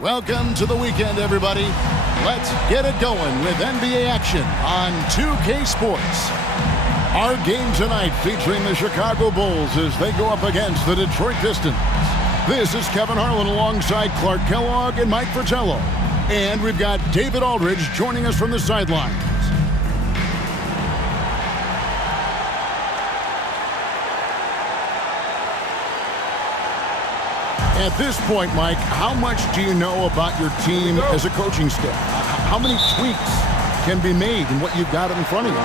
Welcome to the weekend, everybody. Let's get it going with NBA action on 2K Sports. Our game tonight featuring the Chicago Bulls as they go up against the Detroit Pistons. This is Kevin Harlan alongside Clark Kellogg and Mike Fratello. And we've got David Aldridge joining us from the sidelines. At this point, Mike, how much do you know about your team as a coaching staff? How many tweaks can be made in what you've got in front of you?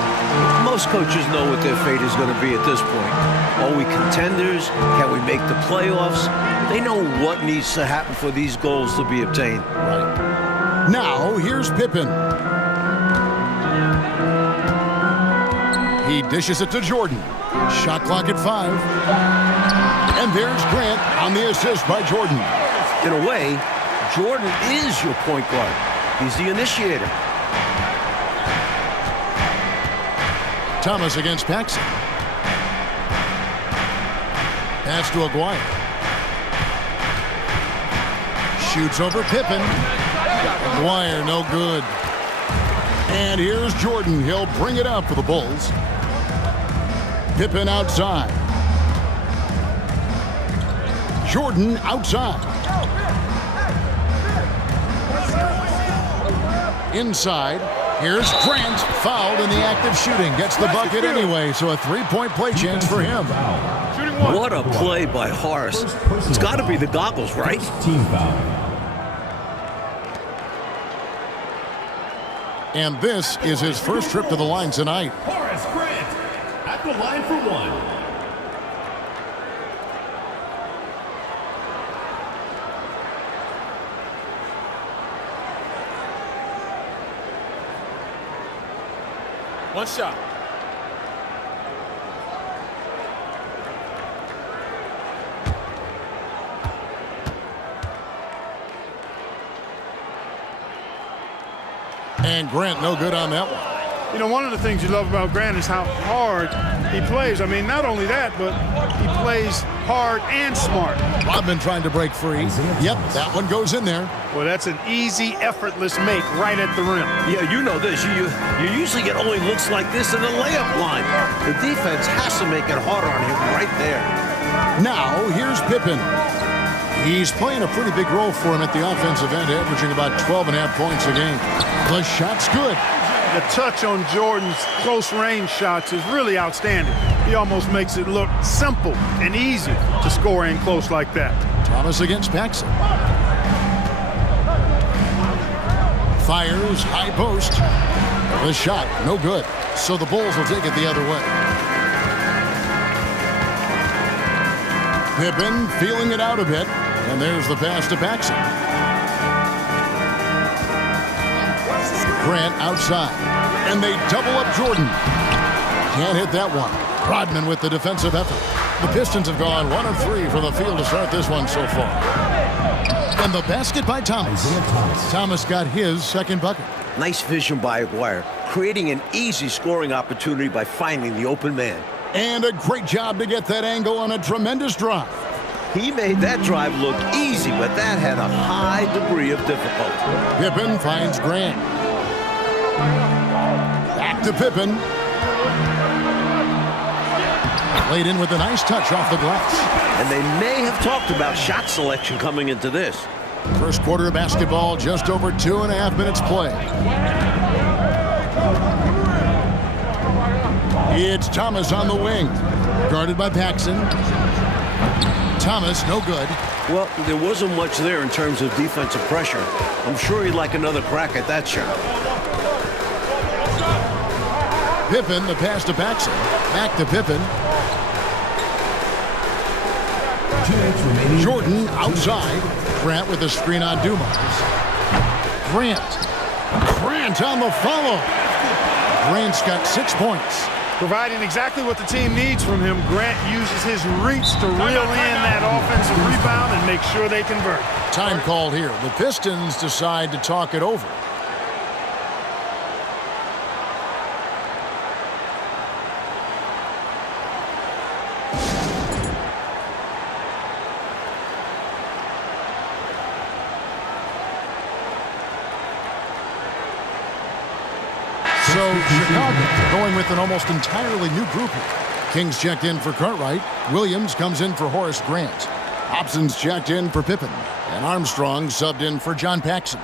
Most coaches know what their fate is going to be at this point. Are we contenders? Can we make the playoffs? They know what needs to happen for these goals to be obtained. Right. Now, here's Pippen. He dishes it to Jordan. Shot clock at 5. And there's Grant on the assist by Jordan. In a way, Jordan is your point guard. He's the initiator. Thomas against Paxson. Pass to Aguirre. Shoots over Pippen. Aguirre, no good. And here's Jordan. He'll bring it up for the Bulls. Pippen outside. Jordan outside. Inside. Here's Grant, fouled in the act of shooting. Gets the bucket anyway, so a three-point play chance for him. What a play by Horace. It's got to be the goggles, right? Team foul. And this is his first trip to the line tonight. Horace Grant at the line for one. One shot. And Grant, no good on that one. You know, one of the things you love about Grant is how hard he plays. I mean, not only that, but he plays hard and smart. Rodman trying to break free. Yep, that one goes in there. Well, that's an easy, effortless make right at the rim. Yeah, you know this. You usually get only looks like this in the layup line. The defense has to make it harder on him right there. Now, here's Pippen. He's playing a pretty big role for him at the offensive end, averaging about 12.5 points a game. The shot's good. The touch on Jordan's close-range shots is really outstanding. He almost makes it look simple and easy to score in close like that. Thomas against Paxson. Fires, high post. The shot, no good. So the Bulls will take it the other way. Pippen feeling it out a bit. And there's the pass to Paxson. Grant outside. And they double up Jordan. Can't hit that one. Rodman with the defensive effort. The Pistons have gone 1 of 3 from the field to start this one so far. And the basket by Thomas. Thomas got his second bucket. Nice vision by Aguirre, creating an easy scoring opportunity by finding the open man. And a great job to get that angle on a tremendous drive. He made that drive look easy, but that had a high degree of difficulty. Pippen finds Grant. Back to Pippen. Laid in with a nice touch off the glass. And they may have talked about shot selection coming into this. First quarter of basketball, just over 2.5 minutes play. It's Thomas on the wing. Guarded by Paxson. Thomas, no good. Well, there wasn't much there in terms of defensive pressure. I'm sure he'd like another crack at that shot. Pippen, the pass to Paxson. Back to Pippen. Jordan outside. Grant with the screen on Dumas. Grant on the follow. Grant's got 6 points. Providing exactly what the team needs from him, Grant uses his reach to reel in that offensive rebound and make sure they convert. Time called here. The Pistons decide to talk it over. So Chicago going with an almost entirely new group here. King's checked in for Cartwright. Williams comes in for Horace Grant. Hobson's checked in for Pippen. And Armstrong subbed in for John Paxson.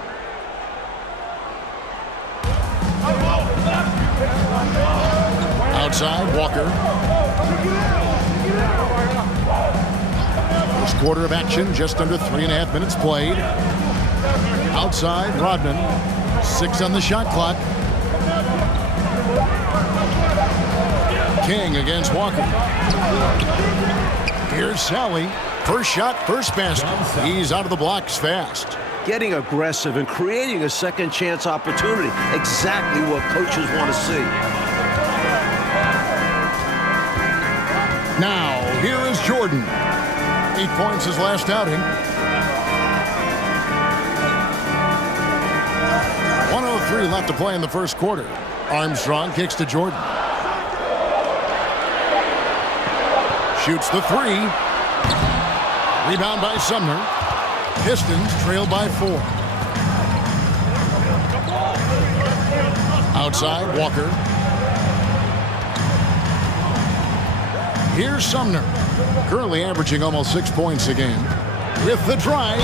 Outside, Walker. First quarter of action, just under 3.5 minutes played. Outside, Rodman. 6 on the shot clock. King against Walker. Here's Sally. First shot, first basket. He's out of the blocks fast. Getting aggressive and creating a second chance opportunity. Exactly what coaches want to see. Now, here is Jordan. 8 points his last outing. 1:03 left to play in the first quarter. Armstrong kicks to Jordan. Shoots the 3. Rebound by Sumner. Pistons trail by 4. Outside, Walker. Here's Sumner. Currently averaging almost 6 points a game. With the drive.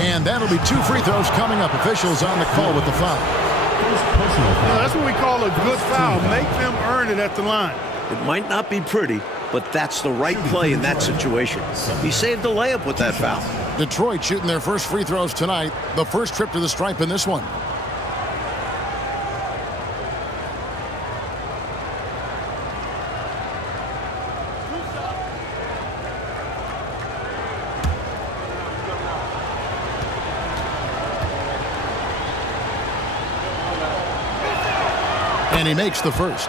And that'll be 2 free throws coming up. Officials on the call with the foul. That's what we call a good foul. Make them earn it at the line. It might not be pretty, but that's the right play in that situation. He saved the layup with that foul. Detroit shooting their first free throws tonight. The first trip to the stripe in this one. And he makes the first.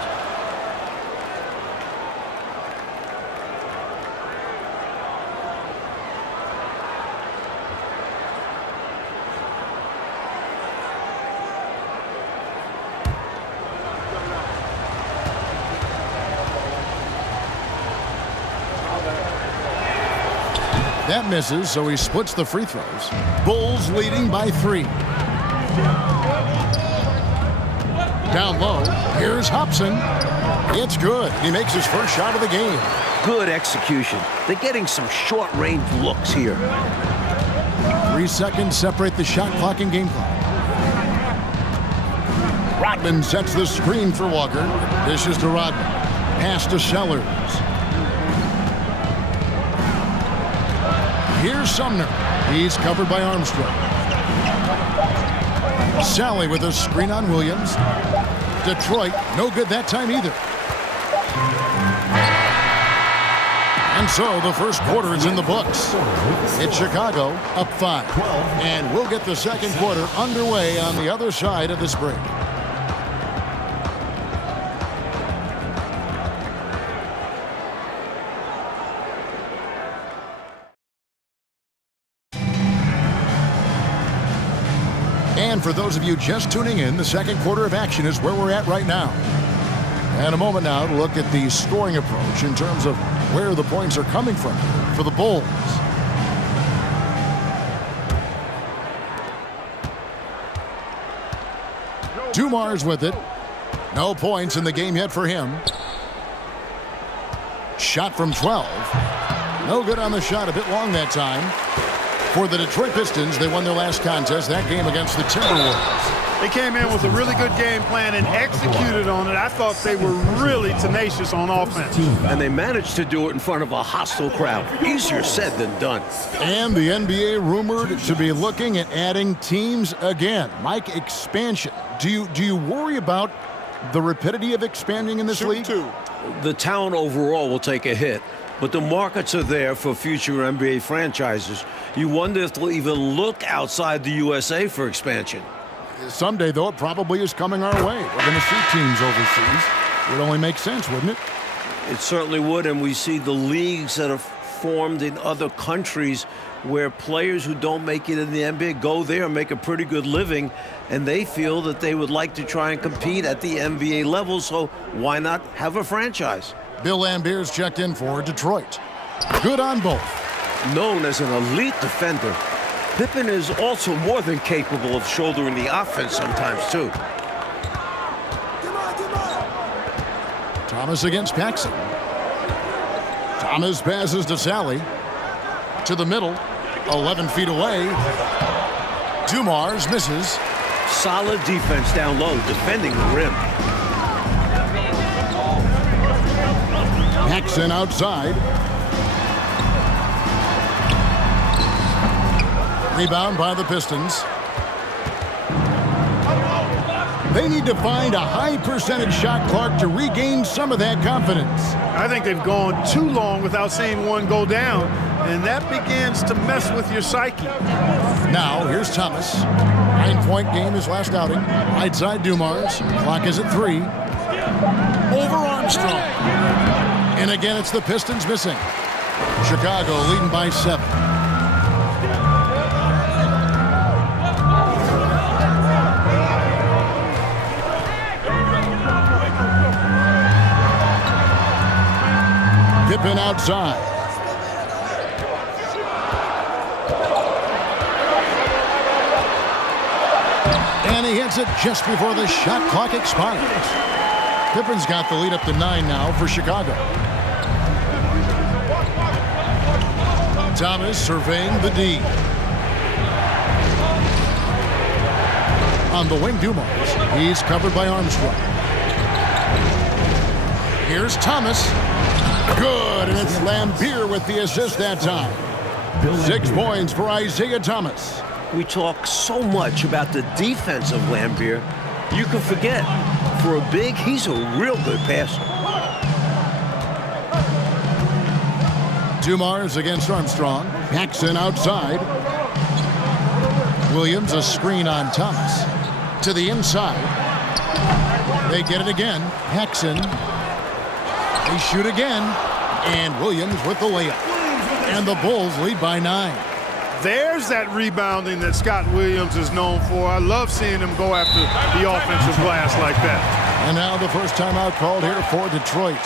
That misses, so he splits the free throws. Bulls leading by 3. Down low, here's Hobson. It's good. He makes his first shot of the game. Good execution. They're getting some short-range looks here. 3 seconds separate the shot clock and game clock. Rodman sets the screen for Walker. Dishes to Rodman. Pass to Sellers. Here's Sumner. He's covered by Armstrong. Sally with a screen on Williams. Detroit, no good that time either. And so the first quarter is in the books. It's Chicago up 5. And we'll get the second quarter underway on the other side of this break. And for those of you just tuning in, the second quarter of action is where we're at right now. And a moment now to look at the scoring approach in terms of where the points are coming from for the Bulls. Dumar's with it. No points in the game yet for him. Shot from 12. No good on the shot, a bit long that time. For the Detroit Pistons, they won their last contest, that game against the Timberwolves. They came in with a really good game plan and executed on it. I thought they were really tenacious on offense. And they managed to do it in front of a hostile crowd. Easier said than done. And the NBA rumored to be looking at adding teams again. Mike, expansion. Do you worry about the rapidity of expanding in this league? The talent overall will take a hit, but the markets are there for future NBA franchises. You wonder if they'll even look outside the USA for expansion. Someday, though, it probably is coming our way. We're going to see teams overseas. It would only make sense, wouldn't it? It certainly would, and we see the leagues that are formed in other countries where players who don't make it in the NBA go there and make a pretty good living, and they feel that they would like to try and compete at the NBA level, so why not have a franchise? Bill Lambert's checked in for Detroit. Good on both. Known as an elite defender, Pippen is also more than capable of shouldering the offense sometimes, too. Thomas against Paxson. Thomas passes to Sally. To the middle. 11 feet away. Dumars misses. Solid defense down low, defending the rim. Paxson outside. Rebound by the Pistons. They need to find a high percentage shot, Clark, to regain some of that confidence. I think they've gone too long without seeing one go down, and that begins to mess with your psyche. Now, here's Thomas. 9-point game his last outing. Right side Dumars. Clock is at 3. Over Armstrong. And again, it's the Pistons missing. Chicago leading by 7. Pippen outside. And he hits it just before the shot clock expires. Pippen's got the lead up to 9 now for Chicago. Thomas surveying the D. On the wing, Dumars. He's covered by Armstrong. Here's Thomas. Good, and it's Lambier with the assist that time. 6 points for Isaiah Thomas. We talk so much about the defense of Lambier. You can forget, for a big, he's a real good passer. Dumars against Armstrong. Paxson outside. Williams a screen on Thomas. To the inside. They get it again. Paxson. They shoot again. And Williams with the layup. And the Bulls lead by 9. There's that rebounding that Scott Williams is known for. I love seeing him go after the offensive glass like that. And now the first timeout called here for Detroit.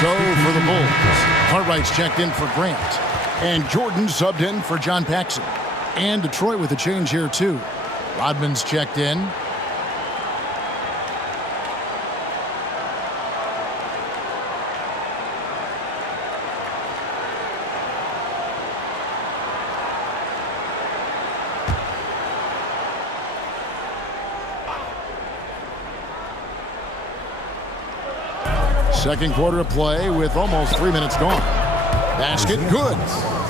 So for the Bulls, Cartwright's checked in for Grant. And Jordan subbed in for John Paxson. And Detroit with a change here, too. Rodman's checked in. Second quarter of play with almost 3 minutes gone. Basket good.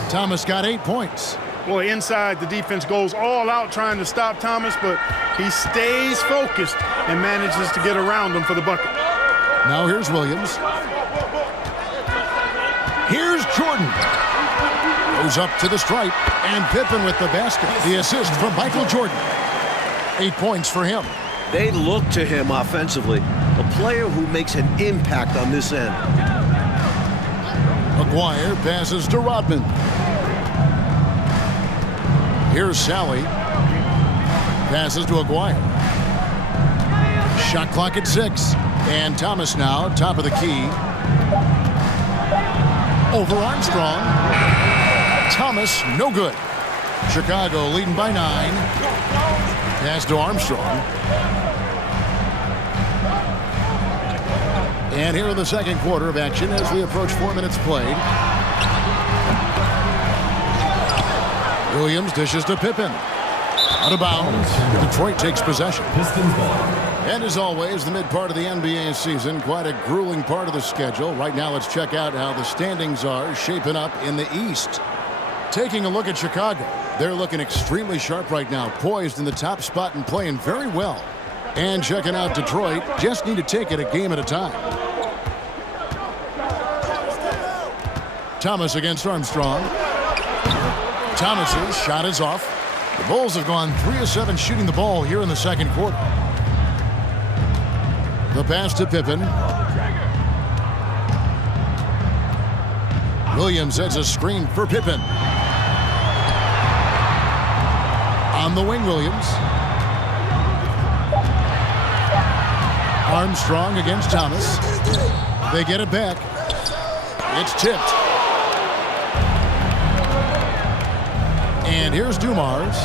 Thomas got 8 points. Boy, inside the defense goes all out trying to stop Thomas, but he stays focused and manages to get around him for the bucket. Now here's Williams. Here's Jordan. Goes up to the stripe, and Pippen with the basket. The assist from Michael Jordan. 8 points for him. They look to him offensively. A player who makes an impact on this end. McGuire passes to Rodman. Here's Sally. Passes to Aguirre. Shot clock at 6. And Thomas now, top of the key. Over Armstrong. Thomas, no good. Chicago leading by 9. Pass to Armstrong. And here in the second quarter of action as we approach 4 minutes played. Williams dishes to Pippen. Out of bounds. Detroit takes possession. Pistons ball. And as always, the mid part of the NBA season, quite a grueling part of the schedule. Right now, let's check out how the standings are shaping up in the East. Taking a look at Chicago. They're looking extremely sharp right now, poised in the top spot and playing very well. And checking out Detroit, just need to take it a game at a time. Thomas against Armstrong. Thomas's shot is off. The Bulls have gone 3 of 7 shooting the ball here in the second quarter. The pass to Pippen. Williams heads a screen for Pippen. On the wing, Williams. Armstrong against Thomas. They get it back. It's tipped. And here's Dumars.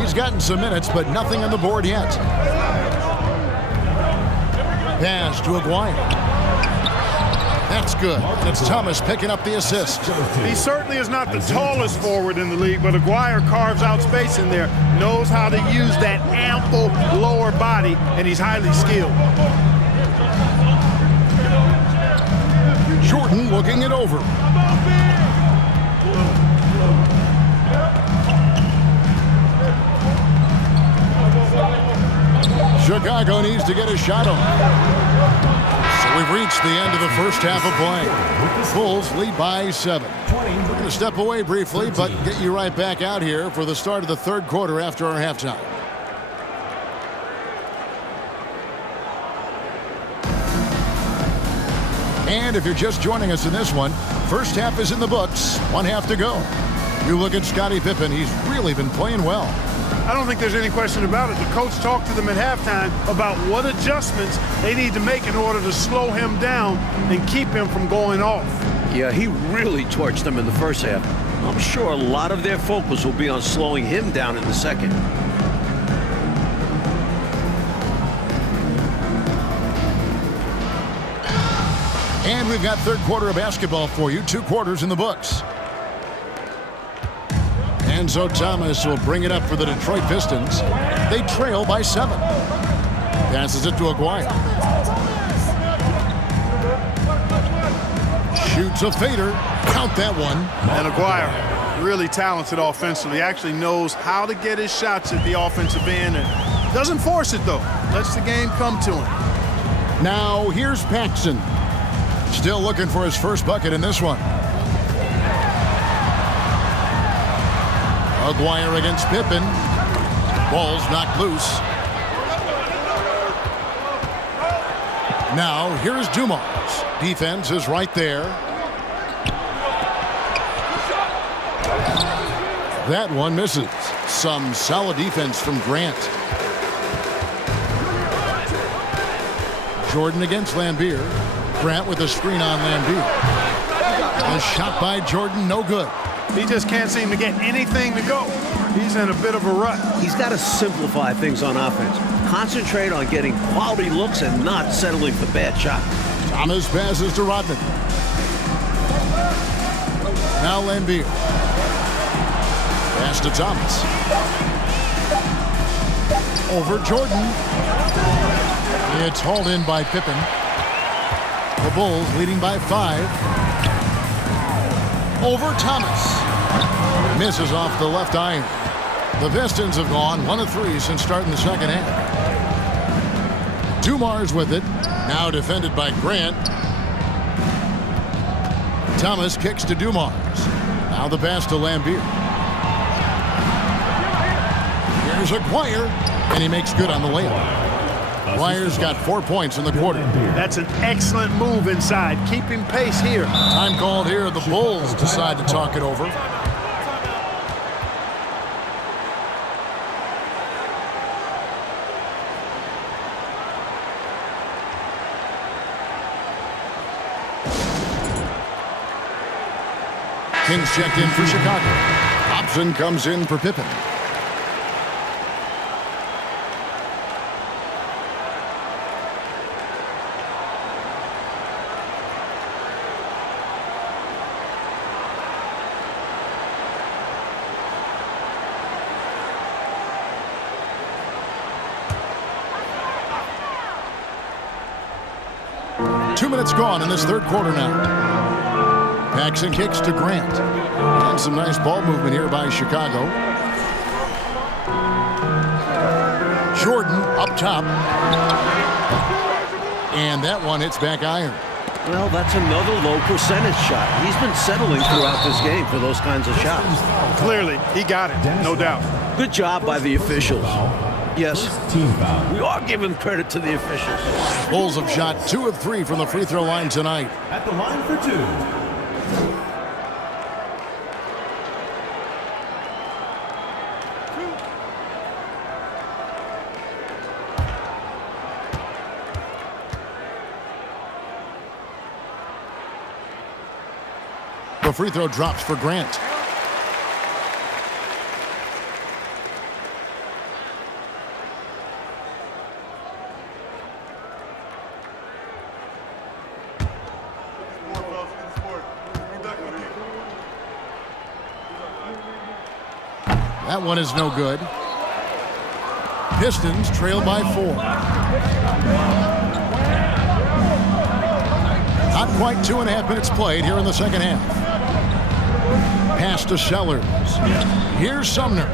He's gotten some minutes, but nothing on the board yet. Pass to Aguirre. That's good. It's Thomas picking up the assist. He certainly is not the tallest forward in the league, but Aguirre carves out space in there, knows how to use that ample lower body, and he's highly skilled. Jordan looking it over. Chicago needs to get a shot on. So we've reached the end of the first half of play. Bulls lead by 7. We're going to step away briefly, but get you right back out here for the start of the third quarter after our halftime. And if you're just joining us in this one, first half is in the books. 1 half to go. You look at Scottie Pippen, he's really been playing well. I don't think there's any question about it. The coach talked to them at halftime about what adjustments they need to make in order to slow him down and keep him from going off. Yeah, he really torched them in the first half. I'm sure a lot of their focus will be on slowing him down in the second. And we've got third quarter of basketball for you. 2 quarters in the books. Enzo Thomas will bring it up for the Detroit Pistons. They trail by 7. Passes it to Aguirre. Shoots a fader. Count that one. And Aguirre, really talented offensively, actually knows how to get his shots at the offensive end and doesn't force it, though. Lets the game come to him. Now here's Paxson. Still looking for his first bucket in this one. Aguirre against Pippen. Ball's knocked loose. Now here's Dumars. Defense is right there. That one misses. Some solid defense from Grant. Jordan against Lambeer. Grant with a screen on Lambeer. A shot by Jordan, no good. He just can't seem to get anything to go. He's in a bit of a rut. He's got to simplify things on offense. Concentrate on getting quality looks and not settling for bad shots. Thomas passes to Rodman. Now Lambeer. Pass to Thomas. Over Jordan. It's hauled in by Pippen. The Bulls leading by 5. Over Thomas. Misses off the left iron. The Pistons have gone 1 of 3 since starting the second half. Dumars with it. Now defended by Grant. Thomas kicks to Dumars. Now the pass to Lambeer. Here's Aguirre, and he makes good on the layup. Aguirre's got 4 points in the quarter. That's an excellent move inside, keeping pace here. Time called here. The Bulls decide to talk it over. Kings checked in for Chicago. Hobson comes in for Pippen. Two minutes gone in this third quarter now. Paxson kicks to Grant. And some nice ball movement here by Chicago. Jordan up top. And that one hits back iron. Well, that's another low percentage shot. He's been settling throughout this game for those kinds of shots. Clearly, he got it, no doubt. Good job by the officials. Yes, we are giving credit to the officials. Bulls have shot 2 of 3 from the free throw line tonight. At the line for 2. free throw drops for Grant. That one is no good. Pistons trail by 4. Not quite 2.5 minutes played here in the second half. Pass to Sellers. Here's Sumner.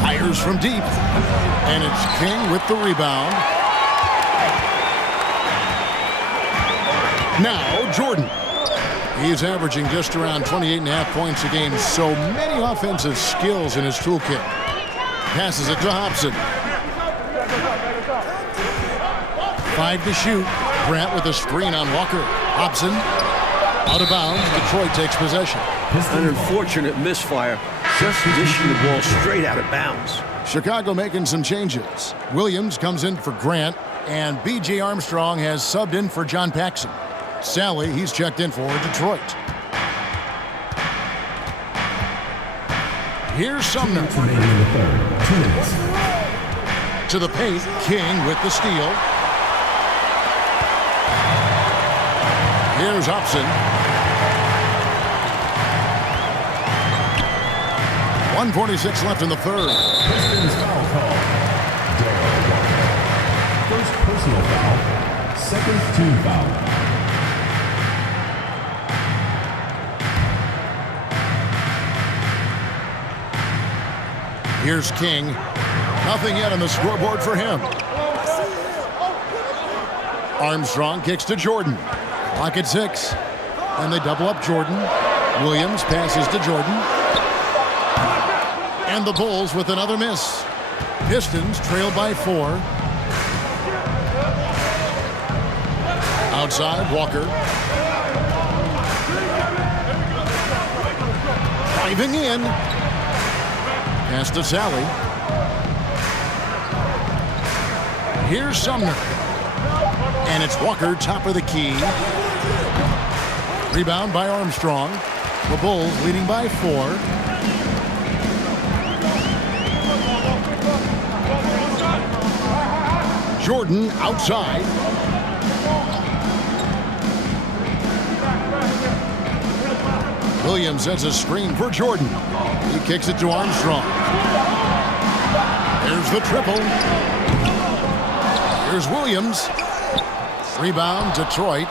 Fires from deep. And it's King with the rebound. Now Jordan. He's averaging just around 28.5 points a game. So many offensive skills in his toolkit. Passes it to Hobson. 5 to shoot. Grant with a screen on Walker. Hobson out of bounds. Detroit takes possession. An unfortunate misfire. Just dishing the ball straight out of bounds. Chicago making some changes. Williams comes in for Grant, and B.J. Armstrong has subbed in for John Paxson. Sally, he's checked in for Detroit. Here's Sumner. To the paint, King with the steal. Here's Hobson. 1:46 left in the third. Pistons foul call. First personal foul. Second team foul. Here's King. Nothing yet on the scoreboard for him. Armstrong kicks to Jordan. Clock at 6. And they double up Jordan. Williams passes to Jordan. And the Bulls with another miss. Pistons trail by 4. Outside, Walker. Driving in. Pass to Sally. Here's Sumner. And it's Walker, top of the key. Rebound by Armstrong. The Bulls leading by 4. Jordan outside. Williams sets a screen for Jordan. He kicks it to Armstrong. There's the triple. Here's Williams. Rebound, Detroit.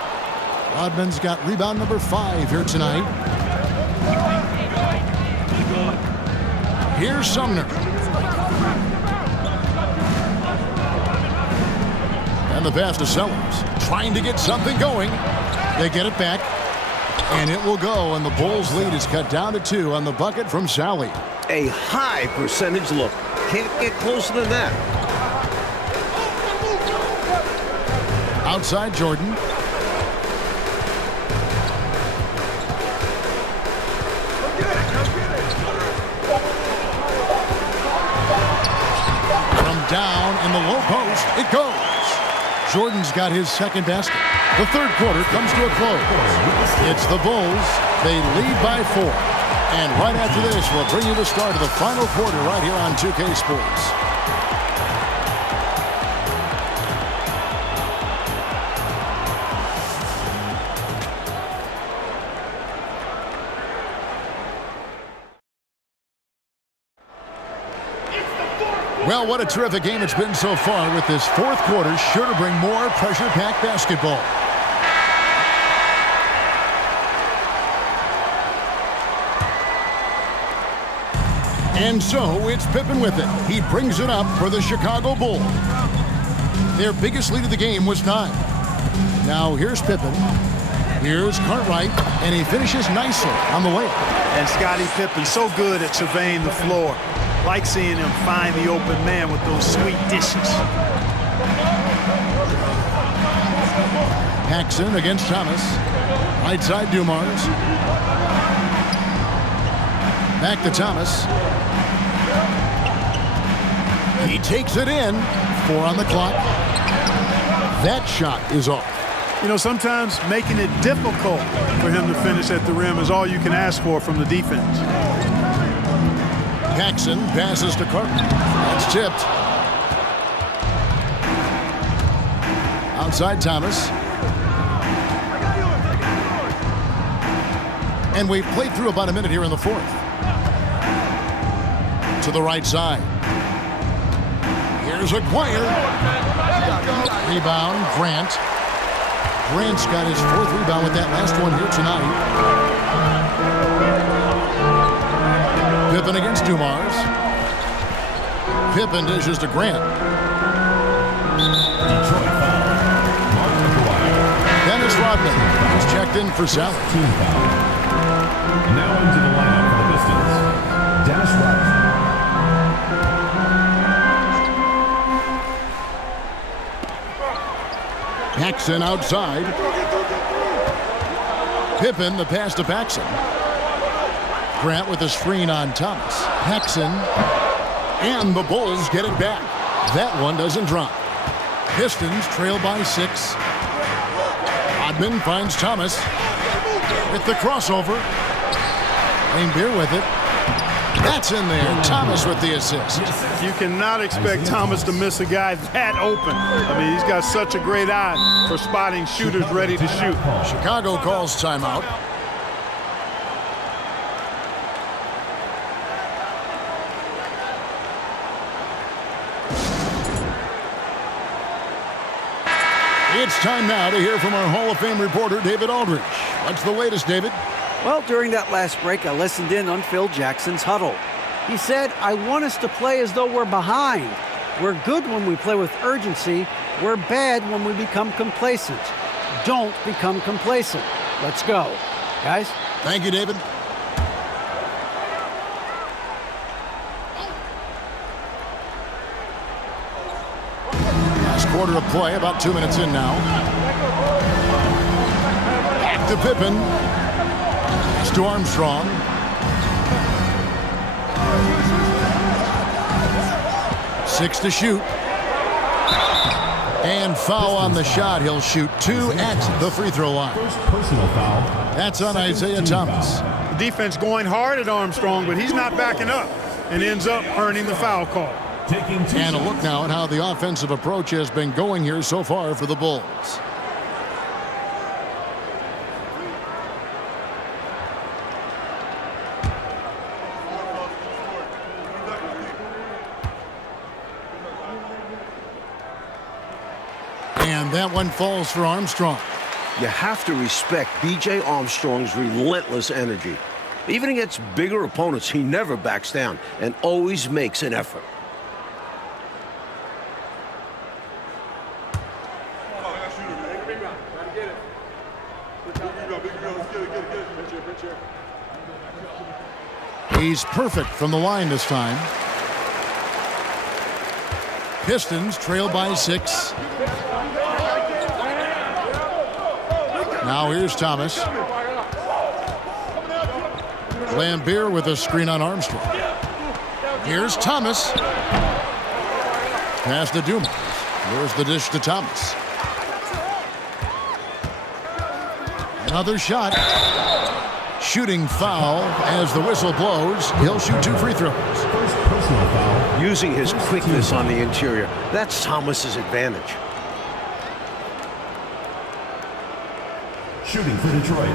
Rodman's got rebound number 5 here tonight. Here's Sumner. And the pass to Sellers. Trying to get something going. They get it back. And it will go, and the Bulls' lead is cut down to 2 on the bucket from Sally. A high percentage look. Can't get closer than that. Outside Jordan. From down in the low post, it goes. Jordan's got his second basket. The third quarter comes to a close. It's the Bulls. They lead by 4. And right after this, we'll bring you the start of the final quarter right here on 2K Sports. Well, what a terrific game it's been so far, with this fourth quarter sure to bring more pressure-packed basketball. And so it's Pippen with it. He brings it up for the Chicago Bulls. Their biggest lead of the game was 9. Now here's Pippen. Here's Cartwright, and he finishes nicely on the layup. And Scottie Pippen so good at surveying the floor. Like seeing him find the open man with those sweet dishes. Paxson against Thomas. Right side Dumars. Back to Thomas. He takes it in. 4 on the clock. That shot is off. You know, sometimes making it difficult for him to finish at the rim is all you can ask for from the defense. Paxson passes to Carton. That's tipped. Outside Thomas. And we've played through about a minute here in the fourth. To the right side. Here's Aguirre. Rebound, Grant. Grant's got his fourth rebound with that last one here tonight. Pippen against Dumars. Pippen dishes to Grant. Dennis Rodman is checked in for Sally. Now into the lineup for the Pistons, Dennis Rodman. Paxson outside. Pippen, the pass to Paxson. Grant with a screen on Thomas. Paxson. And the Bulls get it back. That one doesn't drop. Pistons trail by 6. Rodman finds Thomas. With the crossover. Beer with it. That's in there. Thomas with the assist. You cannot expect Thomas to miss a guy that open. I mean, he's got such a great eye for spotting shooters ready to shoot. Chicago calls timeout. It's time now to hear from our Hall of Fame reporter, David Aldridge. What's the latest, David? Well, during that last break, I listened in on Phil Jackson's huddle. He said, I want us to play as though we're behind. We're good when we play with urgency. We're bad when we become complacent. Don't become complacent. Let's go. Guys? Thank you, David. Last quarter of play, about 2 minutes in now. Back to Pippen. Pass to Armstrong. Six to shoot. And foul on the shot. He'll shoot 2 at the free throw line. First personal foul. That's on Isaiah Thomas. The defense going hard at Armstrong, but he's not backing up and ends up earning the foul call. Taking 2 And a look now at how the offensive approach has been going here so far for the Bulls. And that one falls for Armstrong. You have to respect B.J. Armstrong's relentless energy. Even against bigger opponents, he never backs down and always makes an effort. He's perfect from the line this time. Pistons trail by 6. Now here's Thomas. Lambeer with a screen on Armstrong. Here's Thomas. Pass to Dumars. Here's the dish to Thomas. Another shot. Shooting foul as the whistle blows. He'll shoot 2 free throws. First personal foul. Using his quickness on the interior, that's Thomas's advantage. Shooting for Detroit,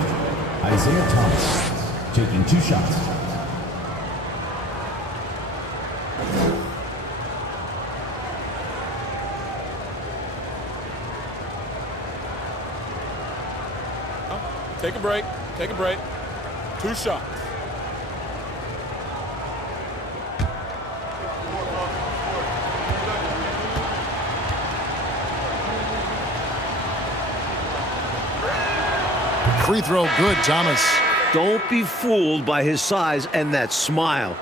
Isaiah Thomas. Taking 2 shots. Take a break. Take a break. 2 shots. Free throw good, Thomas. Don't be fooled by his size and that smile.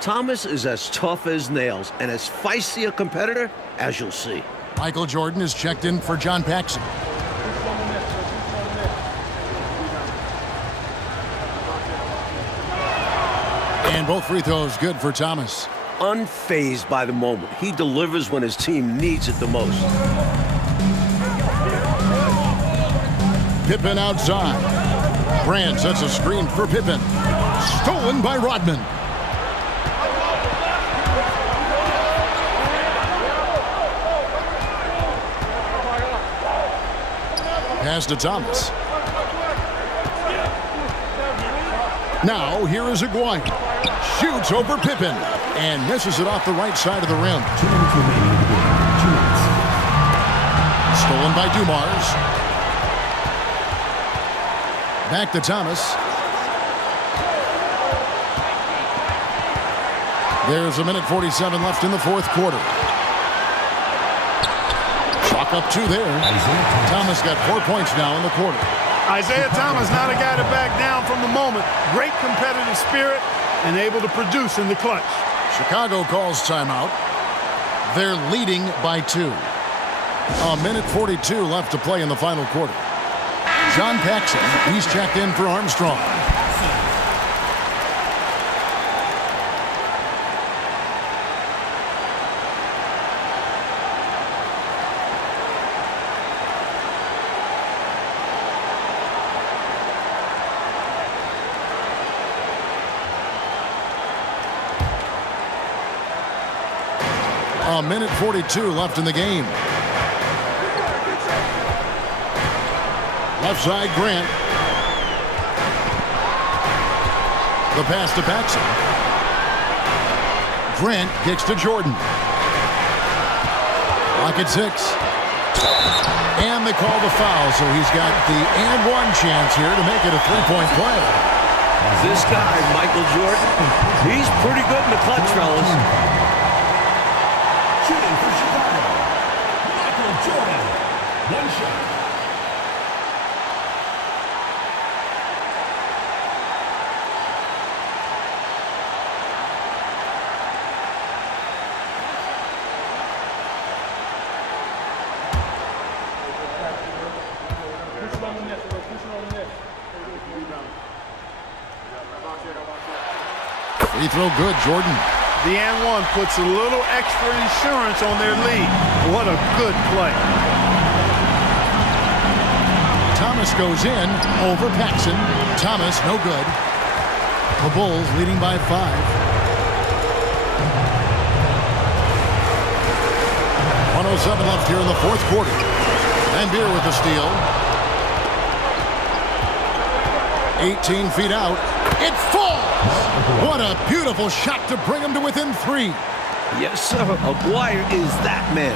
Thomas is as tough as nails and as feisty a competitor as you'll see. Michael Jordan is checked in for John Paxson. And both free throws good for Thomas. Unfazed by the moment. He delivers when his team needs it the most. Pippen outside. Grant sets a screen for Pippen. Stolen by Rodman. Pass to Thomas. Now, here is Aguirre. Shoots over Pippen and misses it off the right side of the rim. 2 minutes remaining in the game. 2 minutes. Stolen by Dumars. Back to Thomas. There's 1:47 left in the fourth quarter. Chalk up 2 there. Thomas got 4 points now in the quarter. Isaiah Thomas, not a guy to back down from the moment. Great competitive spirit and able to produce in the clutch. Chicago calls timeout. They're leading by 2. 1:42 left to play in the final quarter. John Paxson, he's checked in for Armstrong. A 1:42 left in the game. Left side, Grant. The pass to Paxson. Grant kicks to Jordan. Clock at 6. And they call the foul, so he's got the and one chance here to make it a 3-point play. This guy, Michael Jordan, he's pretty good in the clutch, fellas. Shooting for Chicago. Michael Jordan. 1 shot. Free throw good, Jordan. The and one puts a little extra insurance on their lead. What a good play. Thomas goes in over Paxson. Thomas, no good. The Bulls leading by 5. 1:07 left here in the fourth quarter. Van Beer with the steal. 18 feet out. It falls! What a beautiful shot to bring him to within 3. Yes, sir. Aguirre is that man.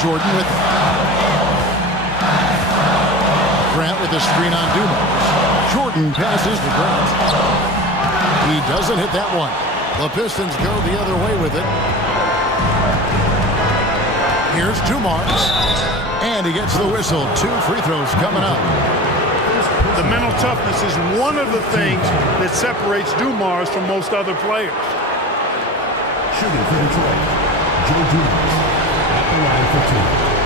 Jordan with Grant with a screen on Dumars. Jordan passes to Grant. He doesn't hit that one. The Pistons go the other way with it. Here's Dumars. And he gets the whistle. 2 free throws coming up. The mental toughness is one of the things that separates Dumars from most other players. Shooting for Detroit. Joe Dumars. At the line for 2.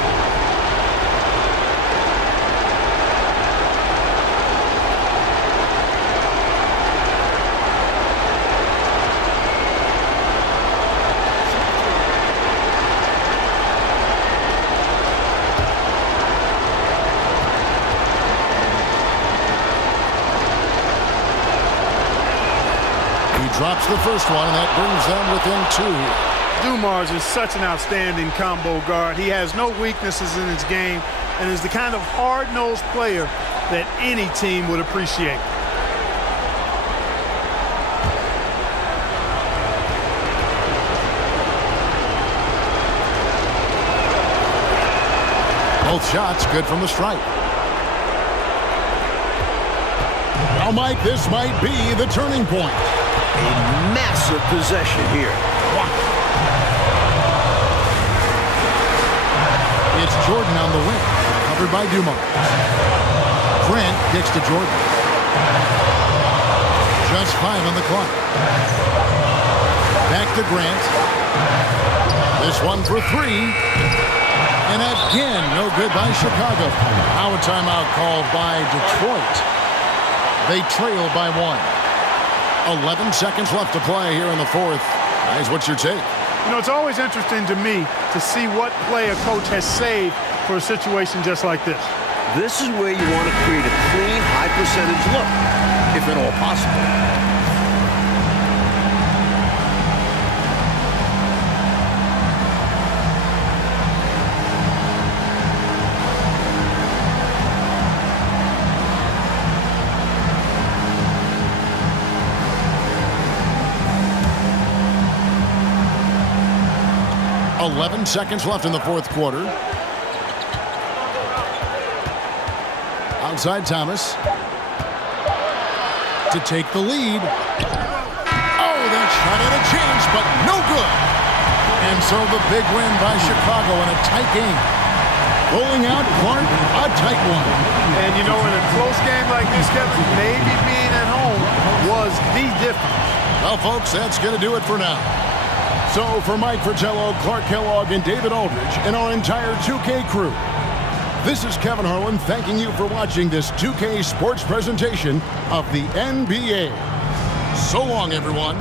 Drops the first one, and that brings them within 2. Dumars is such an outstanding combo guard. He has no weaknesses in his game and is the kind of hard-nosed player that any team would appreciate. Both shots good from the stripe. Now, Mike, this might be the turning point. A massive possession here. It's Jordan on the wing, covered by Dumars. Grant kicks to Jordan. Just 5 on the clock. Back to Grant. This one for 3. And again, no good by Chicago. Now a timeout called by Detroit. They trail by 1. 11 seconds left to play here in the fourth. Guys, what's your take? You know, it's always interesting to me to see what play a coach has saved for a situation just like this. This is where you want to create a clean, high-percentage look, if at all possible. .11 seconds left in the fourth quarter. Outside Thomas to take the lead. Oh, that shot had a chance, but no good. And so the big win by Chicago in a tight game. Rolling out Clark, a tight one. And you know, in a close game like this, Kevin, maybe being at home was the difference. Well, folks, that's going to do it for now. So for Mike Fratello, Clark Kellogg, and David Aldridge, and our entire 2K crew, this is Kevin Harlan thanking you for watching this 2K sports presentation of the NBA. So long, everyone.